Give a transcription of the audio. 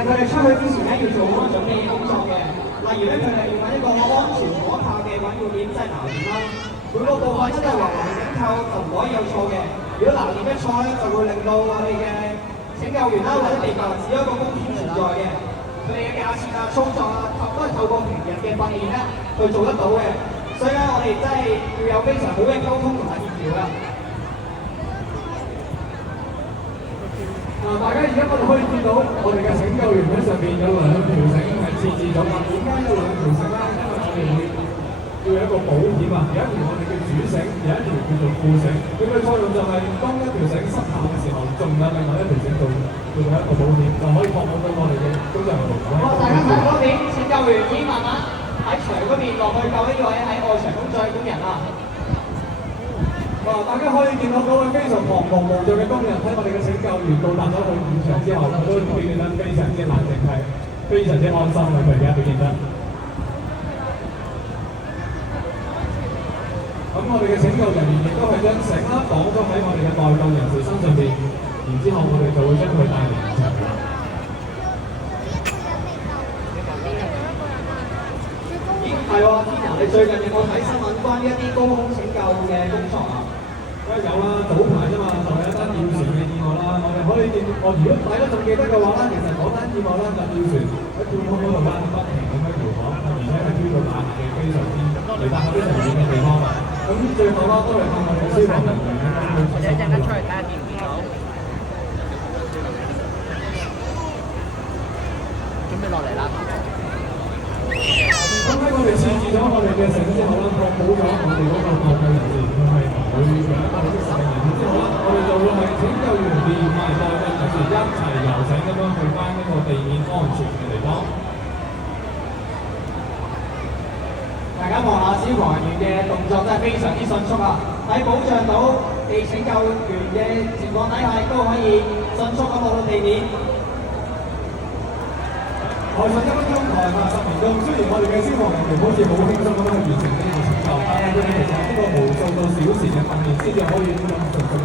佢哋出去之前咧要做好多準備工作嘅，例如咧佢哋要揾一個安全可靠嘅穩固點，即係錨點啦。每個部分真係環環整構就唔可以有錯嘅。如果錨點一錯咧，就會令到我哋嘅拯救員啦或者地球人只有一個風險存在嘅。佢哋嘅架設啊、操作啊，都係透過平日嘅訓練咧去做得到嘅。所以咧，我哋真係要有非常好嘅溝通同埋協調啦。大家而家我哋可以見到我哋嘅拯救員喺上邊有兩條繩係設置咗㗎。點解有兩條繩咧？因為我哋要有一個保險啊，有一條我哋叫主繩，有一條叫做副繩。佢嘅作用就係當一條繩失效嘅時候，仲有另外一條繩做一個保險，就可以確保到我哋嘅工作人員。好，大家睇嗰邊，拯救員已經慢慢喺牆嗰邊落去救呢位喺外牆工作嘅工人啦。大家可以見到嗰位非常彷徨無助嘅工人，喺我哋嘅拯救員到達咗去現場之後，佢都表現得非常之冷靜，係非常之安心嘅，佢而家表現得。咁我哋嘅拯救人員亦都係將繩啦綁咗喺我哋嘅內救人士身上邊，然之後我哋就會將佢帶離現場啦。咦，係喎，Tina，你最近有冇睇新聞關於一啲高空拯救嘅工作啊？梗係有啦，早排啫嘛，就係一單吊船嘅意外啦。我哋可以見，如果大家仲記得嘅話咧，其實嗰單意外咧就吊船喺半空嗰度間不停咁樣搖晃，而且係飄到大氣嘅非常之離得非常遠嘅地方啦。咁最後啦，都係靠我哋消防人員咧去一陣間出嚟睇下見唔見到？準備落嚟啦！咁喺我哋設置咗我哋嘅繩之後啦，確保咗我哋嗰個救救人士佢係唔會有一個好實嘅人之後啦，我哋就會係拯救員連埋救救人士一齊游繩咁樣去翻呢個地面安全嘅地方。大家望下消防人員嘅動作真係非常之迅速啊！喺保障到地拯救員嘅情況底下，亦都可以迅速咁落到地面。台上1分鐘，台下10年功。雖然我哋嘅消防人員好似好輕鬆咁樣去完成呢個拯救，但係佢哋其實經過無數個小時嘅訓練，先至可以咁迅速咁